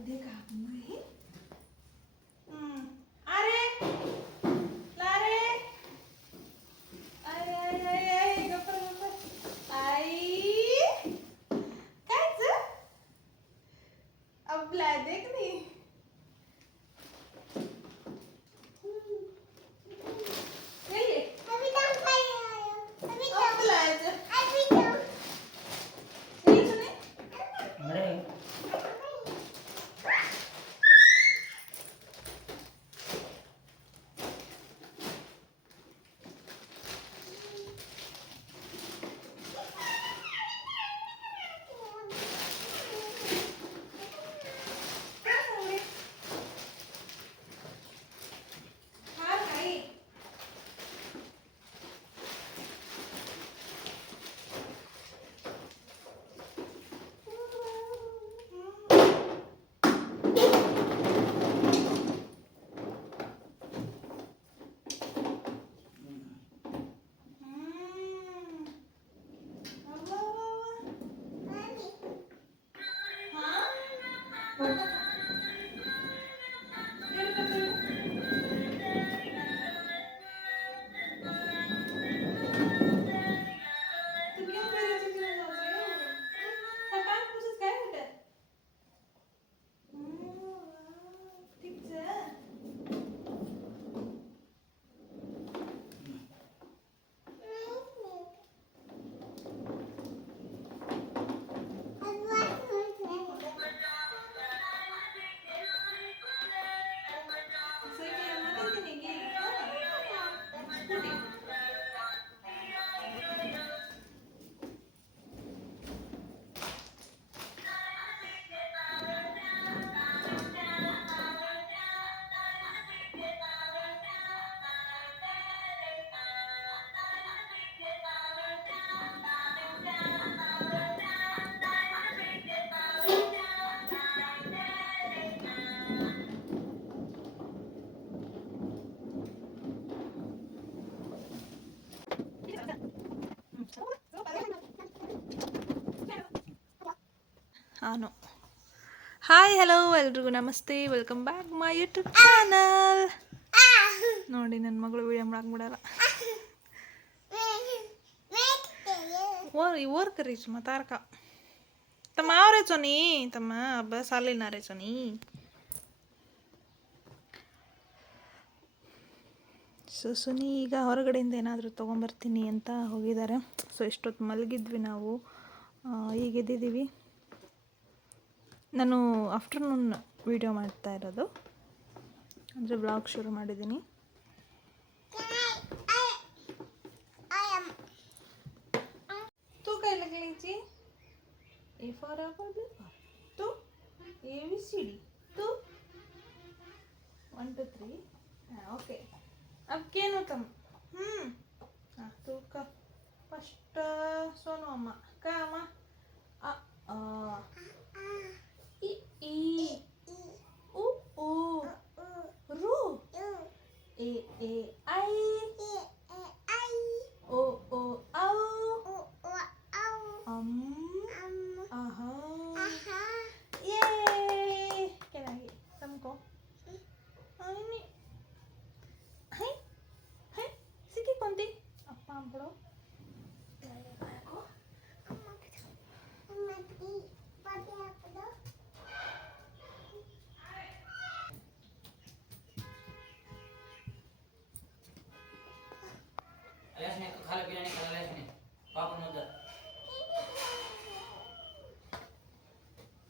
मध्ये ಹಾನು hi hello ಎಲ್ರಿಗೂ. ನಮಸ್ತೆ. Welcome back my YouTube channel ನೋಡಿ ನನ್ನ ಮಗಳು ವಿಡಿಯೋ ಮಾಡಕ್ಕೆ ಬಿಡಲ್ಲ. ಓರ್ ಓರ್ ಕರಿ ಸುಮ್ಮ ತಾರಕ. ತಮ್ಮ ಅವರೇ ಸೋನಿ ತಮ್ಮ ಹಬ್ಬ ಸಾಲಿನಾರೇ ಸೋನಿ. ಸೊ ಸುನಿ ಈಗ ಹೊರಗಡೆಯಿಂದ ಏನಾದರೂ ತೊಗೊಂಬರ್ತೀನಿ ಅಂತ ಹೋಗಿದ್ದಾರೆ. ಸೊ ಇಷ್ಟೊತ್ತು ಮಲಗಿದ್ವಿ ನಾವು. ಆ, ಈಗ ಎದ್ದಿದ್ದೀವಿ ನಾನು ಆಫ್ಟರ್ನೂನ್ ವೀಡಿಯೋ ಮಾಡ್ತಾ ಇರೋದು. ಅಂದರೆ ಬ್ಲಾಗ್ ಶುರು ಮಾಡಿದ್ದೀನಿ. ತೂಕ ಇಲ್ಲ ಕೇಳಿಚಿ A for offer B for to A V C D two one two three ಹಾಂ ಓಕೆ ಅದಕ್ಕೇನು ತಮ್ಮ ಹ್ಞೂ ಹಾಂ, ತೂಕ. ಫಸ್ಟ್ ಸೋನು ಅಮ್ಮ. ಅಕ್ಕ ಅಮ್ಮ ಅ i u u ru e e ai अल्यासने खाला पिला नाही खाला अल्यासने पापन मत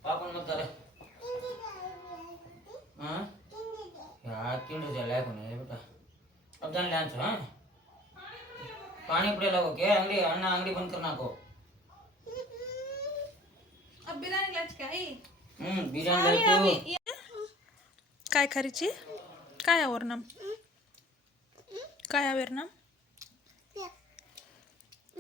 पापन मत करे हाँ यार क्यों नहीं चला है कोने बेटा अब जान लांच हाँ पानी पड़े लगो के अंगड़ी अन्ना अंगड़ी बंद करना को अब बिर्याणी लाच काय हम्म बिरयानी लाइट काय खरीची काय आवर नाम काय आवेर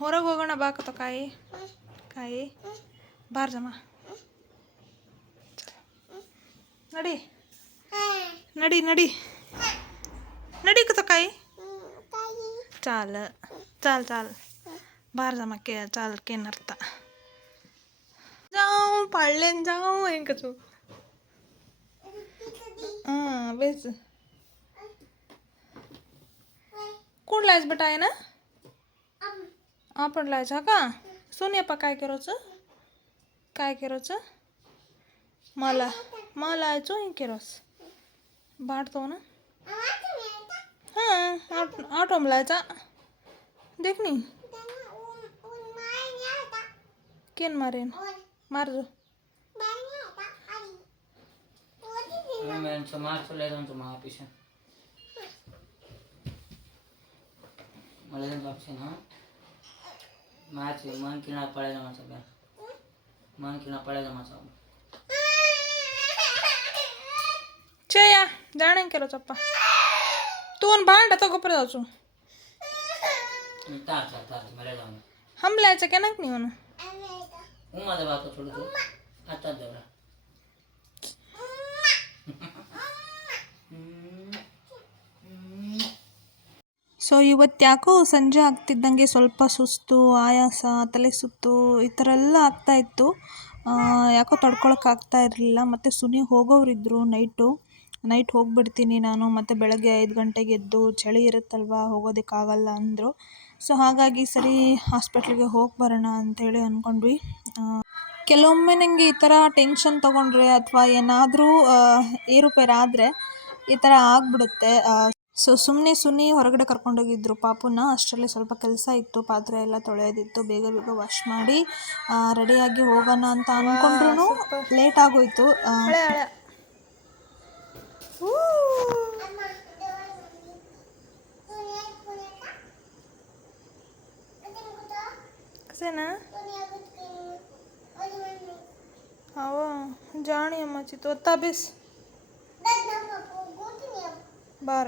ಹೊರಗೆ ಹೋಗೋಣ ಬಾ ಕತ ಕಾಯಿ ಕಾಯಿ ಬಾರ್ ಜಮ ನಡಿ ನಡಿ ನಡಿ ನಡಿ ಕತ ಕಾಯಿ चाल चाल चाल बाहेर जा मग के चाल केनरता जाऊ पाळलेन जाऊ हेंकचो हां बेस कोण लायच बेटा आहे ना आपणला छ का? सोनियाप्पा काय माला मैच करायचं इन के चोईन केरोस बांटतो ना? हाँ आट आटोम लायचा देखनी किन मारे मार जो मला માછે મન કિના પડે જમા સબે મન કિના પડે જમા સબે ಚಯ್ಯ ಜಾಣಂಗ್ ಕೆಲವು ಚಪ್ಪ ತೂನ್ ಭಾಂಡ ತಗೊಬ್ರ ದಾಚು ಹಂಬ್ಲಾಯ್ಚ ಕೆನಕ್ ನೀವನು ಹ್ಞೂ ಅದ ಬಾತು ಸುಡಿದು ಅತ್ತದ್ದವ್ರ ಸೊ ಇವತ್ತು ಯಾಕೋ ಸಂಜೆ ಆಗ್ತಿದ್ದಂಗೆ ಸ್ವಲ್ಪ ಸುಸ್ತು, ಆಯಾಸ, ತಲೆ ಸುತ್ತು ಈ ಥರ ಎಲ್ಲ ಆಗ್ತಾ ಇತ್ತು. ಯಾಕೋ ತಡ್ಕೊಳಕ್ಕೆ ಆಗ್ತಾ ಇರಲಿಲ್ಲ. ಮತ್ತು ಸುನಿ ಹೋಗೋರಿದ್ದರು ನೈಟು. ನೈಟ್ ಹೋಗ್ಬಿಡ್ತೀನಿ ನಾನು. ಮತ್ತು ಬೆಳಗ್ಗೆ ಐದು ಗಂಟೆಗೆ ಎದ್ದು ಚಳಿ ಇರುತ್ತಲ್ವ, ಹೋಗೋದಕ್ಕಾಗಲ್ಲ ಅಂದರು. ಸೊ ಹಾಗಾಗಿ ಸರಿ ಹಾಸ್ಪಿಟ್ಲಿಗೆ ಹೋಗಿ ಬರೋಣ ಅಂಥೇಳಿ ಅಂದ್ಕೊಂಡ್ವಿ ಕೆಲವೊಮ್ಮೆ ನನಗೆ ಈ ಥರ ಟೆನ್ಷನ್ ತೊಗೊಂಡ್ರೆ ಅಥವಾ ಏನಾದರೂ ಏರುಪೇರಾದರೆ ಈ ಥರ ಆಗಿಬಿಡುತ್ತೆ. ಸೊ ಸುಮ್ಮನೆ ಸುನಿ ಹೊರಗಡೆ ಕರ್ಕೊಂಡೋಗಿದ್ರು. ಪಾಪುನ ಅಷ್ಟರಲ್ಲಿ ಸ್ವಲ್ಪ ಕೆಲಸ ಇತ್ತು. ಪಾತ್ರೆ ಎಲ್ಲ ತೊಳೆಯೋದಿತ್ತು ಬೇಗ ಬೇಗ ವಾಶ್ ಮಾಡಿ ರೆಡಿಯಾಗಿ ಹೋಗೋಣ ಅಂತ ಅಂದ್ಕೊಂಡ್ರು ಲೇಟ್ ಆಗೋಯ್ತು. ಜಾಣಿ ಅಮ್ಮ ಅವ ಜಾಣಿ ಅಮ್ಮ ತೋತಾ ಬೇಸ್ ಬಾರ.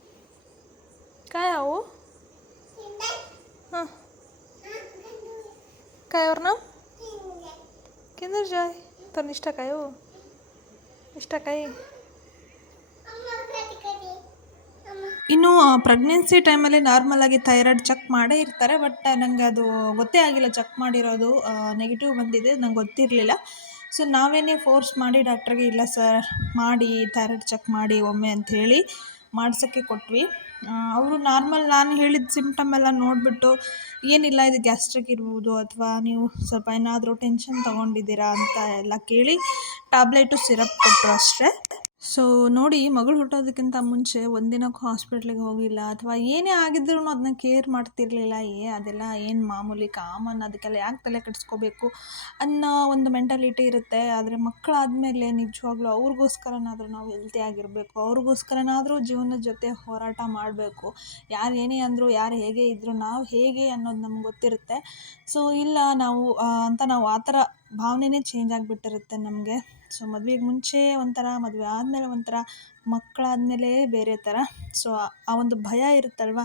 काय यायचं काय आहो हां काय ಅವ್ರ ನಾವ್ किंदर जाय तर निष्ठा काय हो निष्ठा काय ಇನ್ನು ಪ್ರೆಗ್ನೆನ್ಸಿ ಟೈಮಲ್ಲಿ ನಾರ್ಮಲ್ ಆಗಿ ಥೈರಾಯ್ಡ್ ಚೆಕ್ ಮಾಡೇ ಇರ್ತಾರೆ ಬಟ್ ನನಗೆ ಅದು ಗೊತ್ತೇ ಆಗಿಲ್ಲ ಚೆಕ್ ಮಾಡಿರೋದು ನೆಗೆಟಿವ್ ಬಂದಿದೆ ನಂಗೆ ಗೊತ್ತಿರಲಿಲ್ಲ ಸೊ ನಾವೇನೇ ಫೋರ್ಸ್ ಮಾಡಿ ಡಾಕ್ಟ್ರಿಗೆ ಇಲ್ಲ ಸರ್ ಮಾಡಿ ಥೈರಾಯ್ಡ್ ಚೆಕ್ ಮಾಡಿ ಒಮ್ಮೆ ಅಂಥೇಳಿ ಮಾಡ್ಸೋಕ್ಕೆ ಕೊಟ್ವಿ. ಅವರು ನಾರ್ಮಲ್ ನಾನು ಹೇಳಿದ ಸಿಮ್ಟಮ್ ಎಲ್ಲ ನೋಡಿಬಿಟ್ಟು, ಏನಿಲ್ಲ ಇದು ಗ್ಯಾಸ್ಟ್ರಿಕ್ ಇರ್ಬೋದು ಅಥವಾ ನೀವು ಸ್ವಲ್ಪ ಏನಾದರೂ ಟೆನ್ಷನ್ ತೊಗೊಂಡಿದ್ದೀರಾ ಅಂತ ಎಲ್ಲ ಕೇಳಿ ಟ್ಯಾಬ್ಲೆಟು ಸಿರಪ್ ಕೊಟ್ಟರು ಅಷ್ಟೇ. ಸೊ ನೋಡಿ, ಮಗಳು ಹುಟ್ಟೋದಕ್ಕಿಂತ ಮುಂಚೆ ಒಂದಿನಕ್ಕೂ ಹಾಸ್ಪಿಟ್ಲಿಗೆ ಹೋಗಿಲ್ಲ, ಅಥವಾ ಏನೇ ಆಗಿದ್ರೂ ಅದನ್ನ ಕೇರ್ ಮಾಡ್ತಿರ್ಲಿಲ್ಲ, ಏ, ಅದೆಲ್ಲ ಏನು ಮಾಮೂಲಿ ಕಾಮನ್ ಅದಕ್ಕೆಲ್ಲ ಯಾಕೆ ತಲೆ ಕೆಡಿಸ್ಕೋಬೇಕು ಅನ್ನೋ ಒಂದು ಮೆಂಟಾಲಿಟಿ ಇರುತ್ತೆ. ಆದರೆ ಮಕ್ಕಳಾದಮೇಲೆ ನಿಜವಾಗ್ಲೂ ಅವ್ರಿಗೋಸ್ಕರನಾದರೂ ನಾವು ಹೆಲ್ತಿ ಆಗಿರಬೇಕು, ಅವ್ರಿಗೋಸ್ಕರನಾದರೂ ಜೀವನದ ಜೊತೆ ಹೋರಾಟ ಮಾಡಬೇಕು. ಯಾರು ಏನೇ ಅಂದರೂ, ಯಾರು ಹೇಗೆ ಇದ್ದರೂ ನಾವು ಹೇಗೆ ಅನ್ನೋದು ನಮ್ಗೆ ಗೊತ್ತಿರುತ್ತೆ. ಸೊ ಇಲ್ಲ, ನಾವು ಅಂತ ನಾವು ಆ ಥರ ಭಾವನೆನೇ ಚೇಂಜ್ ಆಗಿಬಿಟ್ಟಿರುತ್ತೆ ನಮಗೆ. ಸೊ ಮದುವೆಗೆ ಮುಂಚೆ ಒಂಥರ, ಮದುವೆ ಆದಮೇಲೆ ಒಂಥರ ಮಕ್ಕಳಾದಮೇಲೆ ಬೇರೆ ಥರ. ಸೊ ಆ ಒಂದು ಭಯ ಇರುತ್ತಲ್ವ?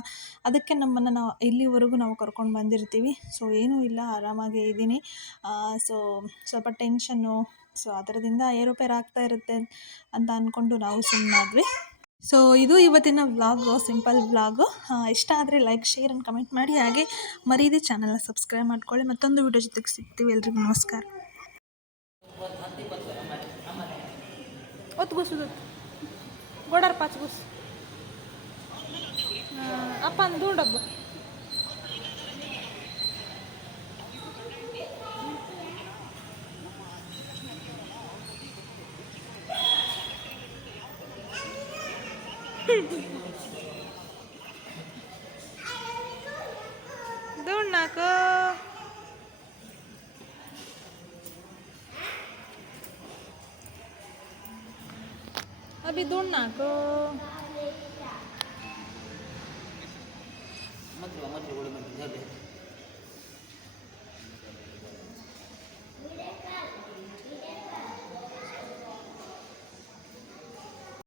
ಅದಕ್ಕೆ ನಮ್ಮನ್ನು ನಾವು ಇಲ್ಲಿವರೆಗೂ ನಾವು ಕರ್ಕೊಂಡು ಬಂದಿರ್ತೀವಿ. ಸೊ ಏನೂ ಇಲ್ಲ, ಆರಾಮಾಗೇ ಇದ್ದೀನಿ. ಸೊ ಸ್ವಲ್ಪ ಟೆನ್ಷನ್ನು ಸೊ ಅದರದಿಂದ ಏರುಪೇರು ಆಗ್ತಾ ಇರುತ್ತೆ ಅಂತ ಅಂದ್ಕೊಂಡು ನಾವು ಸುಮ್ಮನಾದ್ವಿ ಸೊ ಇದು ಇವತ್ತಿನ ವ್ಲಾಗು ಸಿಂಪಲ್ ವ್ಲಾಗು ಇಷ್ಟ ಆದರೆ ಲೈಕ್ ಶೇರ್ ಆ್ಯಂಡ್ ಕಮೆಂಟ್ ಮಾಡಿ. ಹಾಗೆ ಮರೀದಿ ಚಾನಲ್ನ ಸಬ್ಸ್ಕ್ರೈಬ್ ಮಾಡ್ಕೊಳ್ಳಿ. ಮತ್ತೊಂದು ವಿಡಿಯೋ ಜೊತೆಗೆ ಸಿಗ್ತೀವಿ ಎಲ್ರಿಗೂ. ನಮಸ್ಕಾರ. ओत घुसू दूध गोडार पाच घुस आपण दोन डब्बा Thank you. ગુલાબી દૂર નાખો મતલબ મતલબ